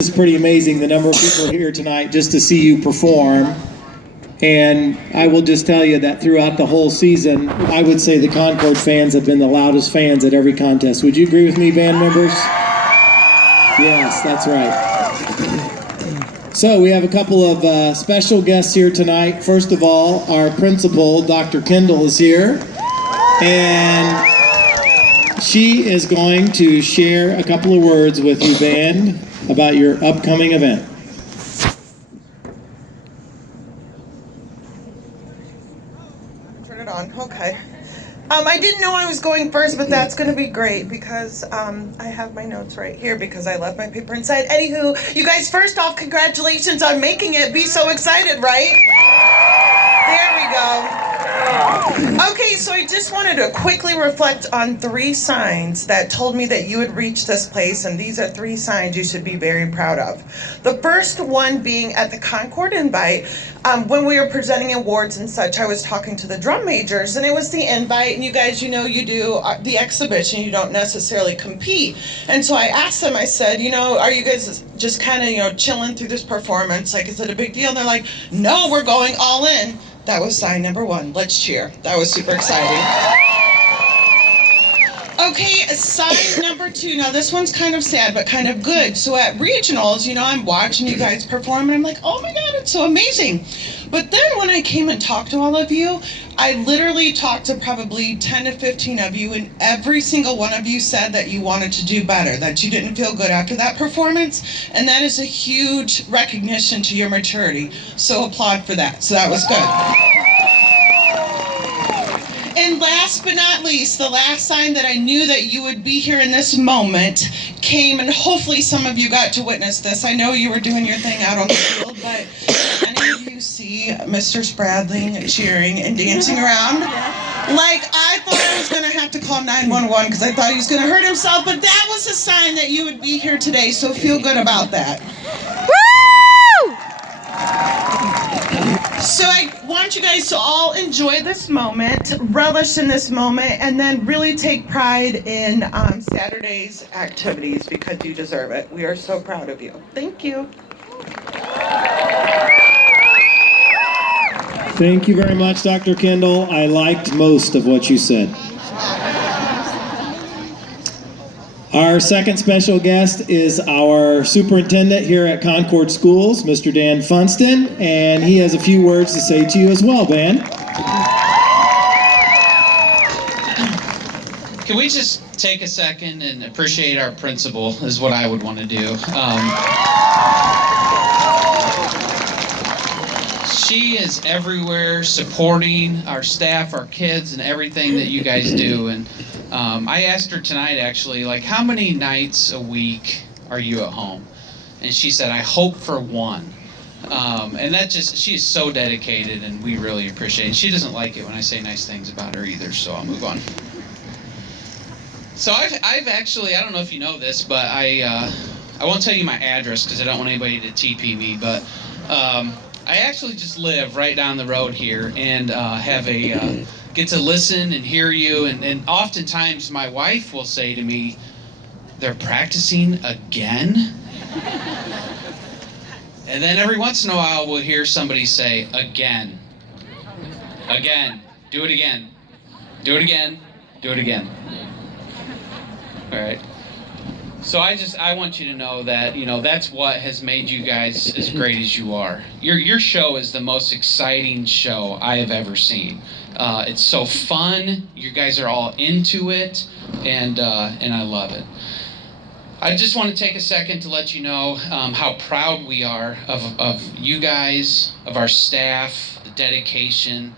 It's pretty amazing the number of people here tonight just to see you perform. And I will just tell you that throughout the whole season, I would say the Concord fans have been the loudest fans at every contest. Would you agree with me, band members? Yes, that's right. So we have a couple of special guests here tonight. First of all, our principal, Dr. Kendall, is here. And she is going to share a couple of words with you, band, about your upcoming event. Turn it on. Okay. I didn't know I was going first, but that's going to be great because I have my notes right here because I left my paper inside. Anywho, you guys, first off, congratulations on making it. Be so excited, right? There we go. Okay, so I just wanted to quickly reflect on 3 signs that told me that you would reach this place, and these are 3 signs you should be very proud of. The first one being at the Concord invite, when we were presenting awards and such, I was talking to the drum majors, and it was the invite, and you guys, you know, you do the exhibition, you don't necessarily compete. And so I asked them, I said, you know, are you guys just kind of, you know, chilling through this performance? Like, is it a big deal? And they're like, no, we're going all in. That was sign number 1. Let's cheer. That was super exciting. Okay, sign number 2. Now this one's kind of sad, but kind of good. So at regionals, you know, I'm watching you guys perform, and I'm like, oh my God, it's so amazing. But then when I came and talked to all of you, I literally talked to probably 10 to 15 of you, and every single one of you said that you wanted to do better, that you didn't feel good after that performance, and that is a huge recognition to your maturity. So applaud for that. So that was good. And last but not least, the last sign that I knew that you would be here in this moment came, and hopefully some of you got to witness this. I know you were doing your thing out on the field, but any of you see Mr. Spradling cheering and dancing around? Like, I thought I was going to have to call 911 because I thought he was going to hurt himself, but that was a sign that you would be here today, so feel good about that. So I want you guys to all enjoy this moment, relish in this moment, and then really take pride in Saturday's activities because you deserve it. We are so proud of you. Thank you. Thank you very much, Dr. Kendall. I liked most of what you said. Our second special guest is our superintendent here at Concord Schools, Mr. Dan Funston, and he has a few words to say to you as well, Ben. Can we just take a second and appreciate our principal is what I would want to do. She is everywhere supporting our staff, our kids, and everything that you guys do. And I asked her tonight, actually, like, how many nights a week are you at home? And she said, I hope for 1. And that just, she is so dedicated, and we really appreciate it. She doesn't like it when I say nice things about her either, so I'll move on. So I've actually, I don't know if you know this, but I won't tell you my address because I don't want anybody to TP me, but I actually just live right down the road here and have a get to listen and hear you, and oftentimes my wife will say to me, they're practicing again? And then every once in a while we'll hear somebody say, again, do it again, do it again, do it again. All right. So I want you to know that, you know, that's what has made you guys as great as you are. Your show is the most exciting show I have ever seen. It's so fun. You guys are all into it, and I love it. I just want to take a second to let you know how proud we are of you guys, of our staff, the dedication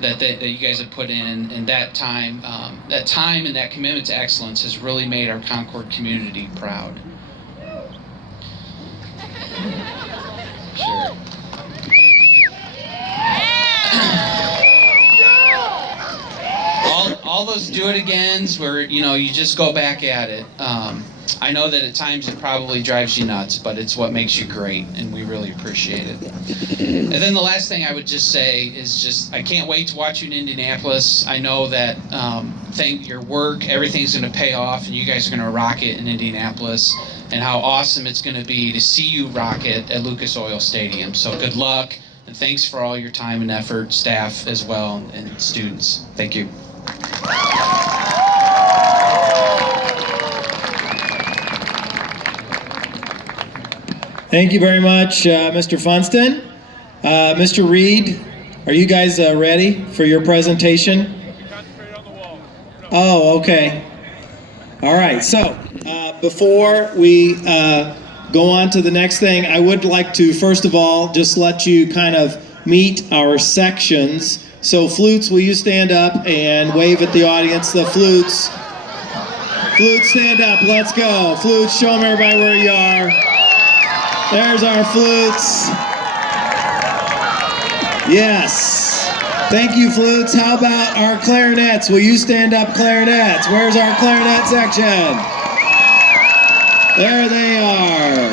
that you guys have put in, and that time and that commitment to excellence has really made our Concord community proud. Sure. All those do it agains where, you know, you just go back at it. I know that at times it probably drives you nuts, but it's what makes you great, and we really appreciate it. And then the last thing I would just say is just, I can't wait to watch you in Indianapolis. I know that your work, everything's going to pay off, and you guys are going to rock it in Indianapolis. and how awesome it's going to be to see you rock it at Lucas Oil Stadium. So good luck, and thanks for all your time and effort, staff as well, and students. Thank you. Thank you very much, Mr. Funston. Mr. Reed, are you guys ready for your presentation? Oh, okay. All right, so before we go on to the next thing, I would like to, first of all, just let you kind of meet our sections. So flutes, will you stand up and wave at the audience? The flutes. Flutes, stand up, let's go. Flutes, show them everybody where you are. There's our flutes. Yes. Thank you, flutes. How about our clarinets? Will you stand up, clarinets? Where's our clarinet section? There they are.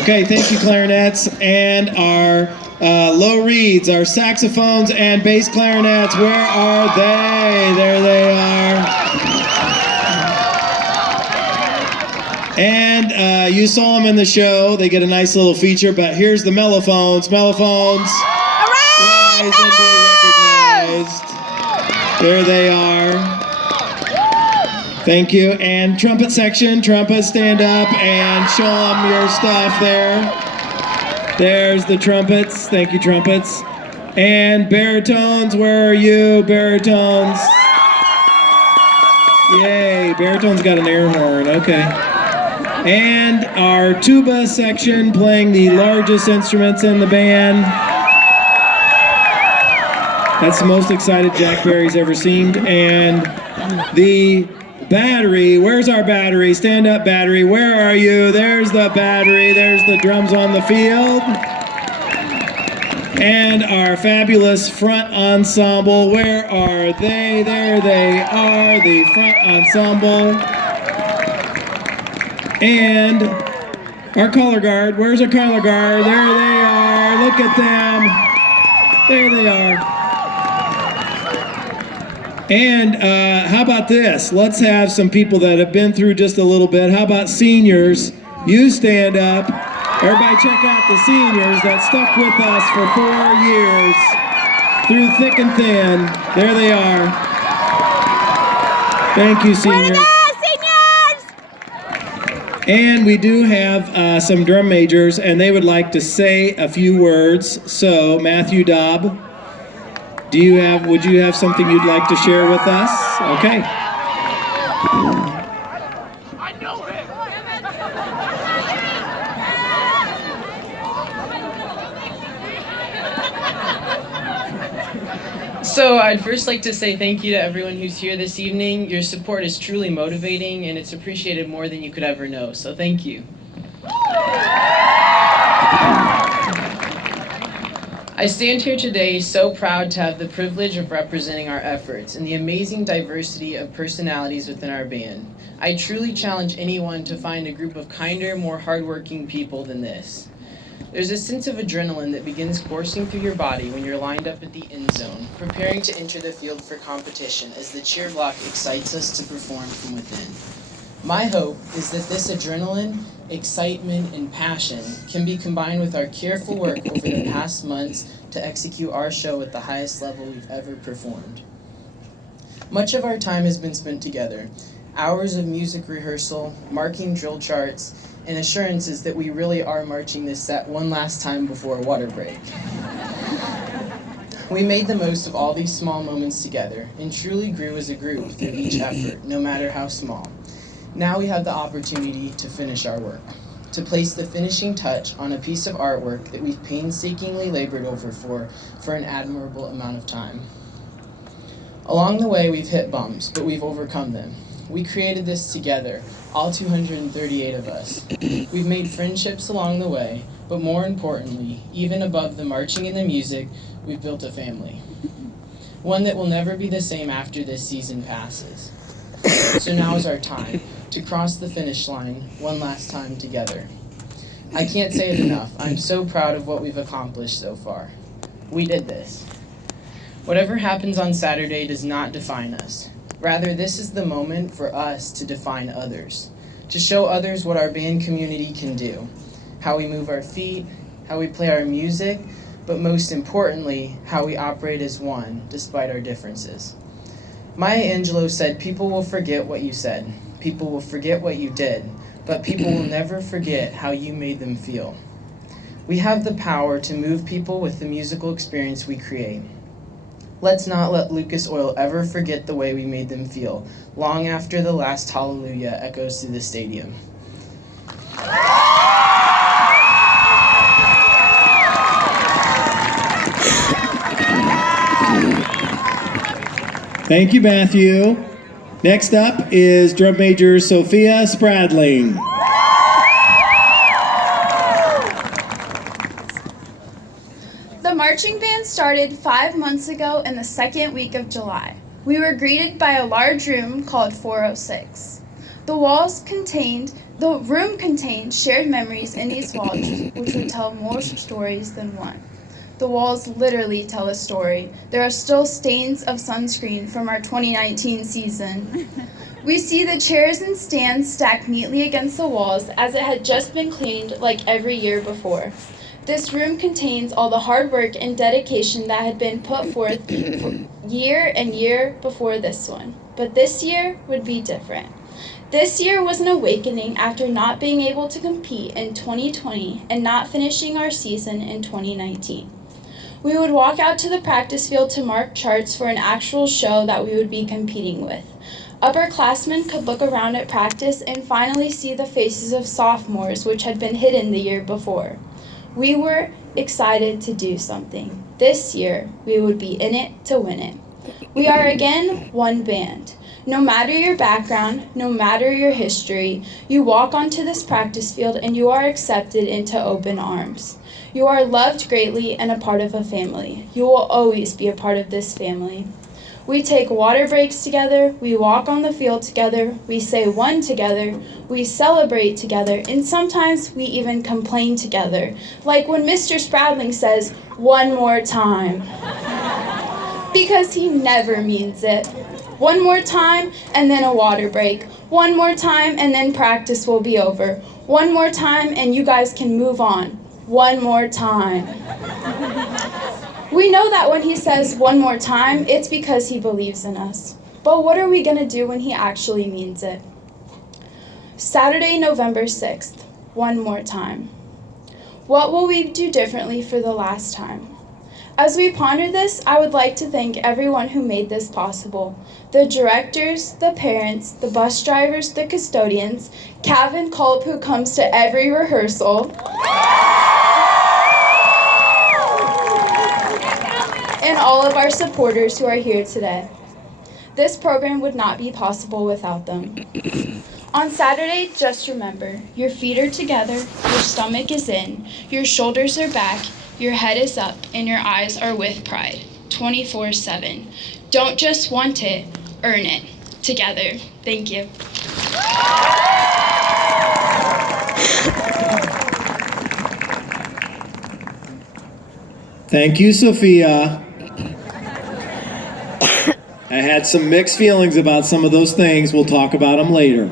Okay, thank you, clarinets. And our low reeds, our saxophones and bass clarinets, where are they? There they are. And you saw them in the show. They get a nice little feature, but here's the mellophones. Mellophones. Rise and be recognized. There they are. Thank you. And trumpet section. Trumpets, stand up and show them your stuff there. There's the trumpets. Thank you, trumpets. And baritones, where are you, baritones? Yay, baritone's got an air horn. Okay. And our tuba section, playing the largest instruments in the band. That's the most excited Jack Berry's ever seemed. And the battery, where's our battery? Stand up, battery, where are you? There's the battery, there's the drums on the field. And our fabulous front ensemble, where are they? There they are, the front ensemble. And our color guard, where's our color guard? There they are, look at them. There they are. And how about this? Let's have some people that have been through just a little bit. How about seniors? You stand up. Everybody check out the seniors that stuck with us for 4 years through thick and thin. There they are. Thank you, seniors. And we do have some drum majors, and they would like to say a few words. So, Matthew Dobb, would you have something you'd like to share with us? Okay. I know it. So I'd first like to say thank you to everyone who's here this evening. Your support is truly motivating, and it's appreciated more than you could ever know, so thank you. I stand here today so proud to have the privilege of representing our efforts and the amazing diversity of personalities within our band. I truly challenge anyone to find a group of kinder, more hardworking people than this. There's a sense of adrenaline that begins coursing through your body when you're lined up at the end zone, preparing to enter the field for competition as the cheer block excites us to perform from within. My hope is that this adrenaline, excitement, and passion can be combined with our careful work over the past months to execute our show at the highest level we've ever performed. Much of our time has been spent together. Hours of music rehearsal, marking drill charts, and assurances that we really are marching this set one last time before a water break. We made the most of all these small moments together and truly grew as a group through each effort, no matter how small. Now we have the opportunity to finish our work, to place the finishing touch on a piece of artwork that we've painstakingly labored over for an admirable amount of time. Along the way, we've hit bumps, but we've overcome them. We created this together, all 238 of us. We've made friendships along the way, but more importantly, even above the marching and the music, we've built a family. One that will never be the same after this season passes. So now is our time to cross the finish line one last time together. I can't say it enough. I'm so proud of what we've accomplished so far. We did this. Whatever happens on Saturday does not define us. Rather, this is the moment for us to define others, to show others what our band community can do, how we move our feet, how we play our music, but most importantly, how we operate as one despite our differences. Maya Angelou said, "People will forget what you said, people will forget what you did, but people will never forget how you made them feel." We have the power to move people with the musical experience we create. Let's not let Lucas Oil ever forget the way we made them feel, long after the last hallelujah echoes through the stadium. Thank you, Matthew. Next up is drum major Sophia Spradling. The marching band started 5 months ago in the second week of July. We were greeted by a large room called 406. The room contained shared memories in these walls, which would tell more stories than one. The walls literally tell a story. There are still stains of sunscreen from our 2019 season. We see the chairs and stands stacked neatly against the walls as it had just been cleaned like every year before. This room contains all the hard work and dedication that had been put forth for year and year before this one. But this year would be different. This year was an awakening after not being able to compete in 2020 and not finishing our season in 2019. We would walk out to the practice field to mark charts for an actual show that we would be competing with. Upperclassmen could look around at practice and finally see the faces of sophomores, which had been hidden the year before. We were excited to do something. This year, we would be in it to win it. We are again one band. No matter your background, no matter your history, you walk onto this practice field and you are accepted into open arms. You are loved greatly and a part of a family. You will always be a part of this family. We take water breaks together, we walk on the field together, we say one together, we celebrate together, and sometimes we even complain together. Like when Mr. Spradling says, "One more time." Because he never means it. One more time and then a water break. One more time and then practice will be over. One more time and you guys can move on. One more time. We know that when he says one more time, it's because he believes in us. But what are we going to do when he actually means it? Saturday, November 6th, one more time. What will we do differently for the last time? As we ponder this, I would like to thank everyone who made this possible. The directors, the parents, the bus drivers, the custodians, Calvin Culp, who comes to every rehearsal, and all of our supporters who are here today. This program would not be possible without them. On Saturday, just remember, your feet are together, your stomach is in, your shoulders are back, your head is up, and your eyes are with pride, 24/7. Don't just want it, earn it. Together. Thank you. Thank you, Sophia. I had some mixed feelings about some of those things. We'll talk about them later.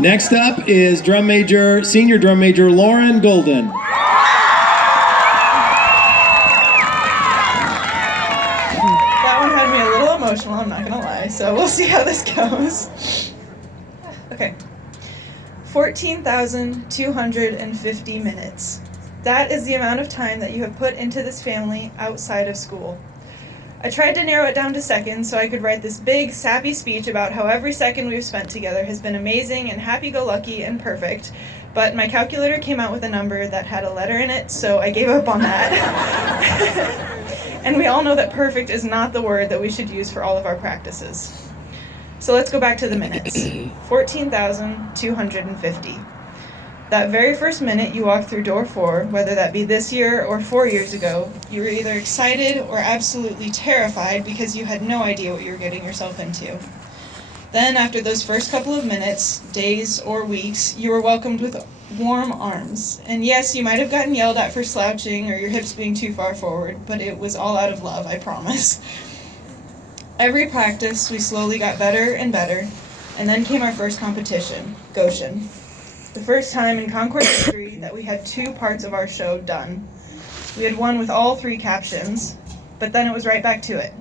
Next up is senior drum major Lauren Golden. That one had me a little emotional, I'm not gonna lie, so we'll see how this goes. Okay. 14,250 minutes. That is the amount of time that you have put into this family outside of school. I tried to narrow it down to seconds so I could write this big, sappy speech about how every second we've spent together has been amazing and happy-go-lucky and perfect, but my calculator came out with a number that had a letter in it, so I gave up on that. And we all know that perfect is not the word that we should use for all of our practices. So let's go back to the minutes. 14,250. That very first minute you walked through door 4, whether that be this year or 4 years ago, you were either excited or absolutely terrified because you had no idea what you were getting yourself into. Then after those first couple of minutes, days, or weeks, you were welcomed with warm arms. And yes, you might have gotten yelled at for slouching or your hips being too far forward, but it was all out of love, I promise. Every practice, we slowly got better and better. And then came our first competition, Goshen. The first time in Concord history that we had 2 parts of our show done. We had one with all 3 captions, but then it was right back to it.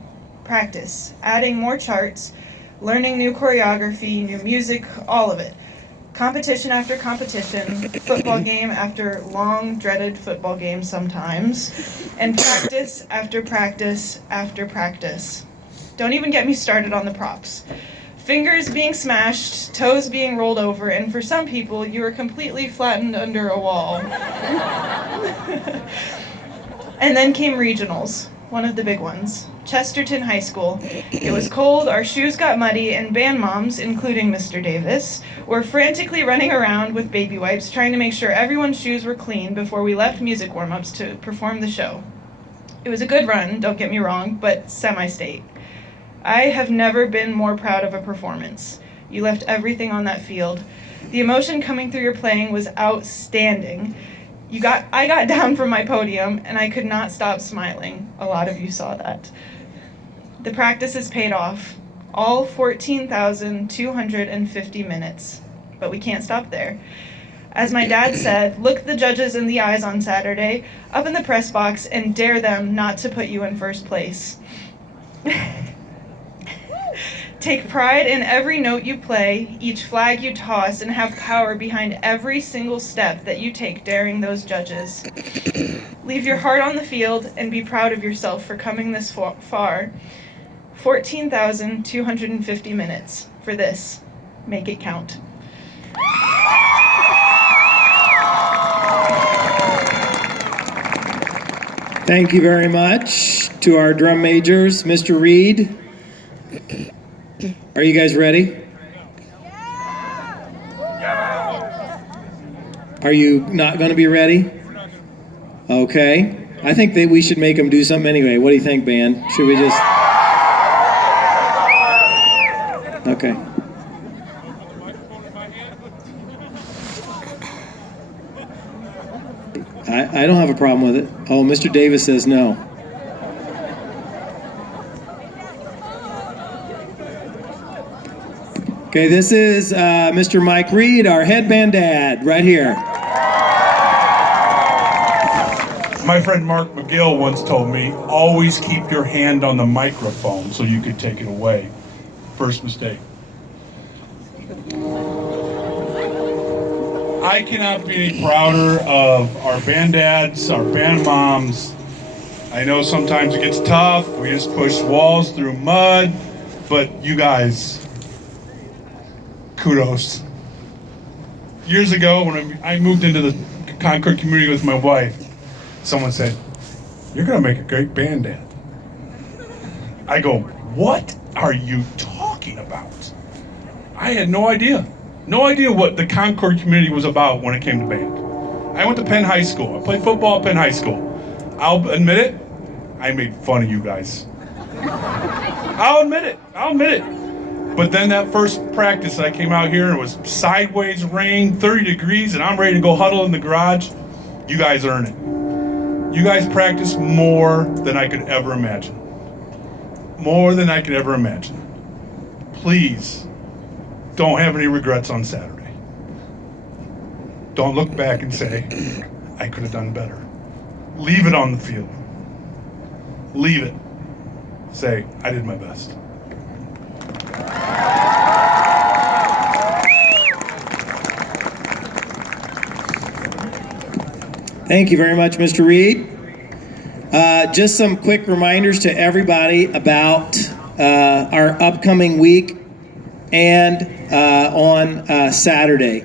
Practice, adding more charts, learning new choreography, new music, all of it. Competition after competition, football game after long dreaded football game sometimes, and practice after practice after practice. Don't even get me started on the props. Fingers being smashed, toes being rolled over, and for some people, you were completely flattened under a wall. And then came regionals, one of the big ones. Chesterton High School. It was cold, our shoes got muddy, and band moms, including Mr. Davis, were frantically running around with baby wipes trying to make sure everyone's shoes were clean before we left music warm-ups to perform the show. It was a good run, don't get me wrong, but semi-state. I have never been more proud of a performance. You left everything on that field. The emotion coming through your playing was outstanding. I got down from my podium and I could not stop smiling. A lot of you saw that. The practices paid off. All 14,250 minutes. But we can't stop there. As my dad said, look the judges in the eyes on Saturday, up in the press box, and dare them not to put you in first place. Take pride in every note you play, each flag you toss, and have power behind every single step that you take daring those judges. Leave your heart on the field and be proud of yourself for coming this far. 14,250 minutes for this. Make it count. Thank you very much to our drum majors. Mr. Reed, are you guys ready? Are you not going to be ready? Okay. I think that we should make them do something anyway. What do you think, band? Should we just... Okay. I don't have a problem with it. Oh, Mr. Davis says no. Okay, this is Mr. Mike Reed, our headband dad, right here. My friend Mark McGill once told me, always keep your hand on the microphone so you could take it away. First mistake. I cannot be any prouder of our band dads, our band moms. I know sometimes it gets tough. We just push walls through mud, but you guys, kudos. Years ago, when I moved into the Concord community with my wife, someone said, "You're gonna make a great band dad." I go, "What are you talking about?" I had no idea. No idea what the Concord community was about when it came to band. I went to Penn High School. I played football at Penn High School. I'll admit it, I made fun of you guys. I'll admit it. But then that first practice, I came out here and it was sideways rain, 30 degrees, and I'm ready to go huddle in the garage. You guys earn it. You guys practice more than I could ever imagine. More than I could ever imagine. Please, don't have any regrets on Saturday. Don't look back and say, I could have done better. Leave it on the field. Leave it. Say, I did my best. Thank you very much, Mr. Reed. Just some quick reminders to everybody about our upcoming week and on Saturday.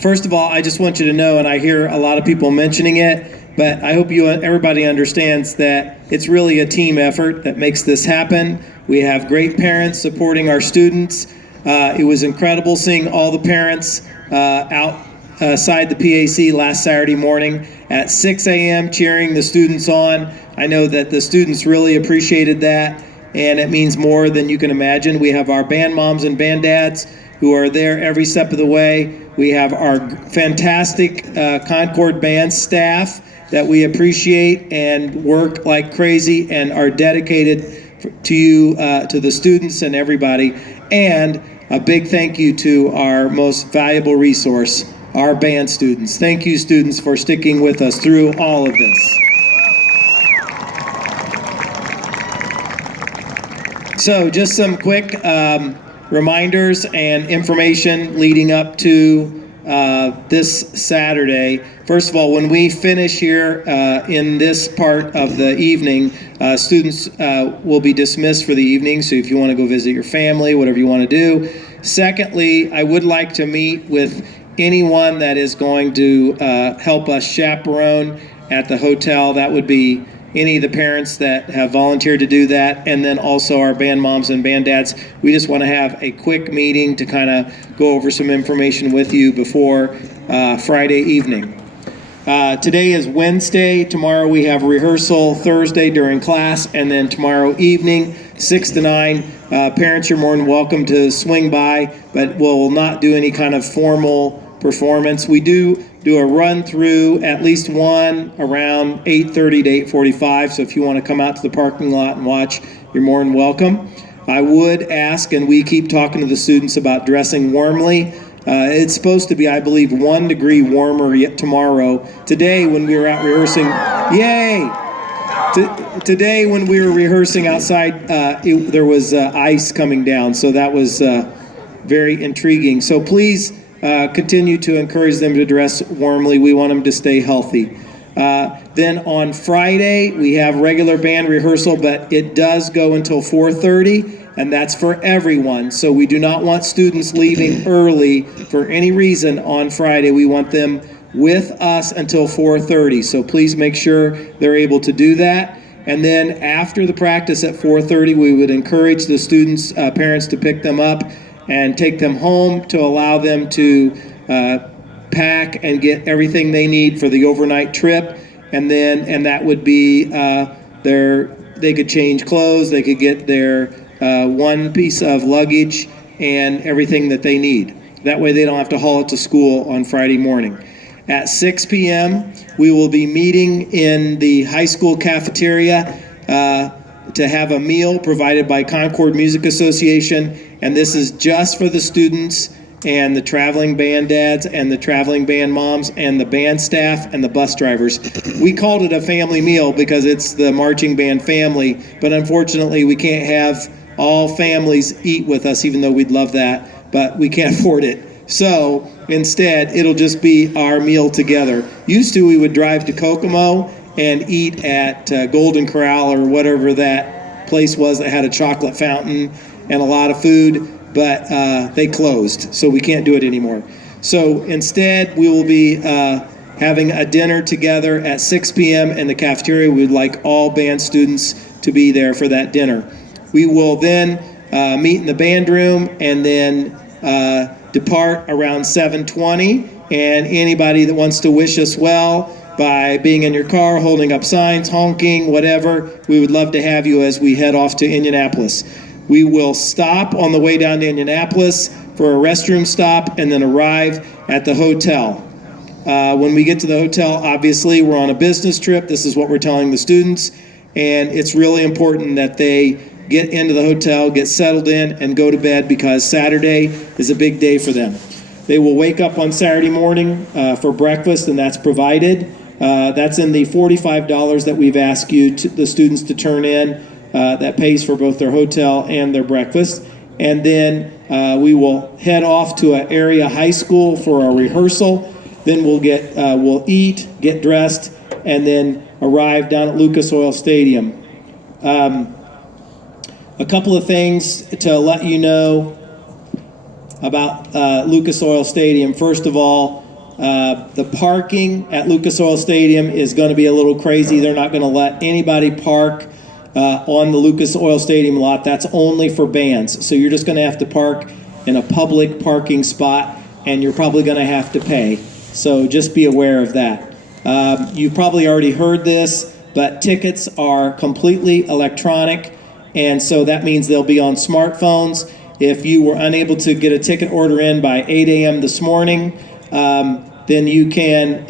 First of all, I just want you to know, and I hear a lot of people mentioning it, but I hope everybody understands that it's really a team effort that makes this happen. We have great parents supporting our students. It was incredible seeing all the parents outside the PAC last Saturday morning at 6 a.m. cheering the students on. I know that the students really appreciated that, and it means more than you can imagine. We have our band moms and band dads who are there every step of the way. We have our fantastic Concord band staff that we appreciate and work like crazy and are dedicated to you, to the students and everybody. And a big thank you to our most valuable resource, our band students. Thank you, students, for sticking with us through all of this. So just some quick reminders and information leading up to this Saturday. First of all, when we finish here in this part of the evening, students will be dismissed for the evening, so if you want to go visit your family, whatever you want to do. Secondly, I would like to meet with anyone that is going to help us chaperone at the hotel. That would be any of the parents that have volunteered to do that, and then also our band moms and band dads. We just want to have a quick meeting to kind of go over some information with you before Friday evening. Today is Wednesday. Tomorrow we have rehearsal, Thursday during class, and then tomorrow evening, 6 to 9. Parents, you're more than welcome to swing by, but we'll not do any kind of formal performance. We do a run through, at least one around 8:30 to 8:45. So if you want to come out to the parking lot and watch, you're more than welcome. I would ask, and we keep talking to the students about dressing warmly. It's supposed to be, I believe, 1 degree warmer yet tomorrow. Today, when we were out rehearsing, yay! Today, when we were rehearsing outside, there was ice coming down, so that was very intriguing. So please continue to encourage them to dress warmly. We want them to stay healthy. Then on Friday, we have regular band rehearsal, but it does go until 4:30, and that's for everyone. So we do not want students leaving early for any reason on Friday. We want them with us until 4:30. So please make sure they're able to do that. And then after the practice at 4:30, we would encourage the students' parents to pick them up and take them home to allow them to pack and get everything they need for the overnight trip. And that would be they could change clothes, they could get their one piece of luggage and everything that they need. That way they don't have to haul it to school on Friday morning. At 6 p.m., we will be meeting in the high school cafeteria to have a meal provided by Concord Music Association, and this is just for the students and the traveling band dads and the traveling band moms and the band staff and the bus drivers. We called it a family meal because it's the marching band family, but unfortunately we can't have all families eat with us, even though we'd love that, but we can't afford it. So instead, it'll just be our meal together. Used to, we would drive to Kokomo and eat at Golden Corral or whatever that place was that had a chocolate fountain and a lot of food, but they closed, so we can't do it anymore. So instead, we will be having a dinner together at 6 p.m. in the cafeteria. We would like all band students to be there for that dinner. We will then meet in the band room and then depart around 7:20, and anybody that wants to wish us well by being in your car, holding up signs, honking, whatever, we would love to have you as we head off to Indianapolis. We will stop on the way down to Indianapolis for a restroom stop and then arrive at the hotel. When we get to the hotel, obviously we're on a business trip. This is what we're telling the students, and it's really important that they get into the hotel, get settled in, and go to bed because Saturday is a big day for them. They will wake up on Saturday morning for breakfast, and that's provided. That's in the $45 that we've asked the students to turn in. That pays for both their hotel and their breakfast. And then we will head off to an area high school for our rehearsal. Then we'll eat, get dressed, and then arrive down at Lucas Oil Stadium. A couple of things to let you know about Lucas Oil Stadium. First of all, the parking at Lucas Oil Stadium is going to be a little crazy. They're not going to let anybody park on the Lucas Oil Stadium lot. That's only for bands. So you're just going to have to park in a public parking spot, and you're probably going to have to pay. So just be aware of that. You've probably already heard this, but tickets are completely electronic, and so that means they'll be on smartphones. If you were unable to get a ticket order in by 8 a.m. this morning, then you can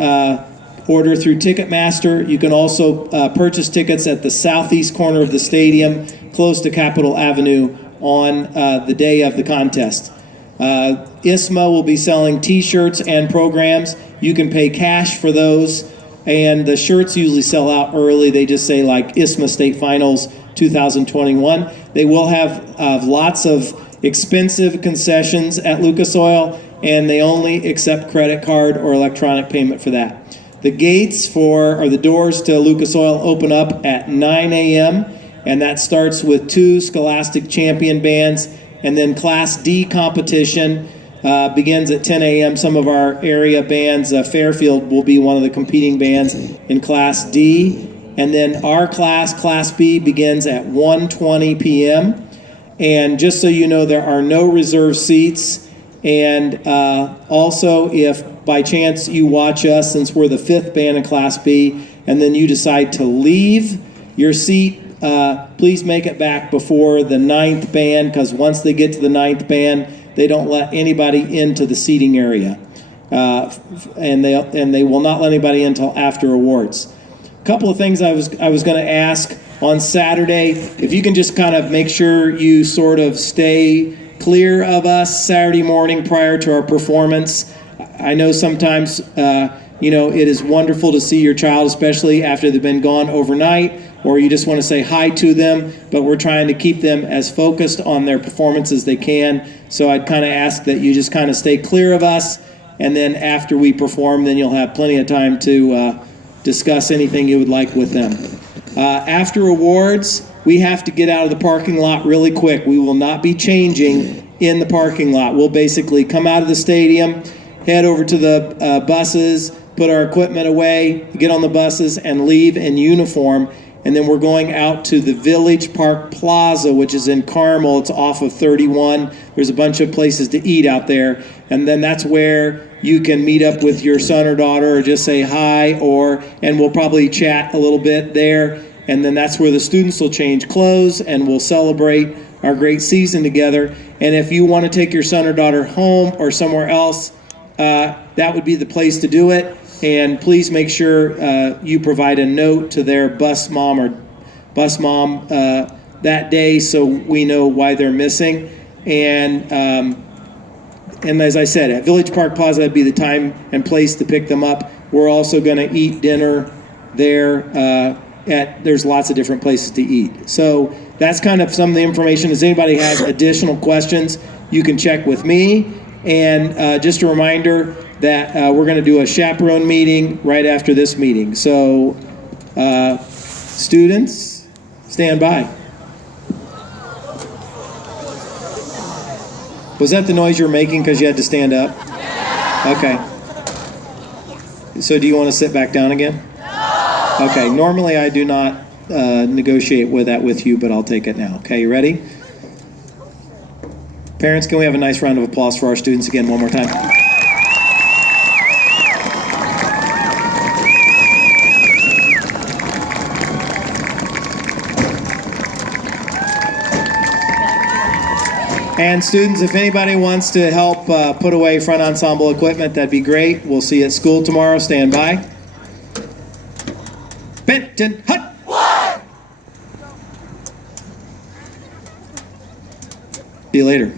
order through Ticketmaster. You can also purchase tickets at the southeast corner of the stadium, close to Capitol Avenue, on the day of the contest. ISMA will be selling t-shirts and programs. You can pay cash for those, and the shirts usually sell out early. They just say like ISMA State Finals 2021. They will have lots of expensive concessions at Lucas Oil, and they only accept credit card or electronic payment for that. The gates or the doors to Lucas Oil open up at 9 a.m., and that starts with 2 Scholastic Champion bands, and then Class D competition begins at 10 a.m. Some of our area bands, Fairfield will be one of the competing bands in Class D, and then our class, Class B, begins at 1:20 p.m., and just so you know, there are no reserved seats. And also, if by chance you watch us, since we're the 5th band in Class B, and then you decide to leave your seat, please make it back before the 9th band, because once they get to the 9th band, they don't let anybody into the seating area. And they will not let anybody in until after awards. A couple of things I was going to ask on Saturday, if you can just kind of make sure you sort of stay clear of us Saturday morning prior to our performance. I know sometimes, it is wonderful to see your child, especially after they've been gone overnight, or you just want to say hi to them, but we're trying to keep them as focused on their performance as they can. So I'd kind of ask that you just kind of stay clear of us, and then after we perform, then you'll have plenty of time to discuss anything you would like with them. After awards, we have to get out of the parking lot really quick. We will not be changing in the parking lot. We'll basically come out of the stadium, head over to the buses, put our equipment away, get on the buses, and leave in uniform. And then we're going out to the Village Park Plaza, which is in Carmel. It's off of 31. There's a bunch of places to eat out there. And then that's where you can meet up with your son or daughter, or just say hi, and we'll probably chat a little bit there. And then that's where the students will change clothes, and we'll celebrate our great season together. And if you want to take your son or daughter home or somewhere else, that would be the place to do it. And please make sure you provide a note to their bus mom that day, so we know why they're missing. And as I said, at Village Park Plaza would be the time and place to pick them up. We're also going to eat dinner there. There's lots of different places to eat. So that's kind of some of the information. If anybody has additional questions, you can check with me. And just a reminder that we're going to do a chaperone meeting right after this meeting. So students, stand by. Was that the noise you were making because you had to stand up? Okay. So do you want to sit back down again? Okay, normally I do not negotiate with that with you, but I'll take it now. Okay, you ready? Parents, can we have a nice round of applause for our students again one more time? And students, if anybody wants to help put away front ensemble equipment, that'd be great. We'll see you at school tomorrow. Stand by. Benton, hut! See you later.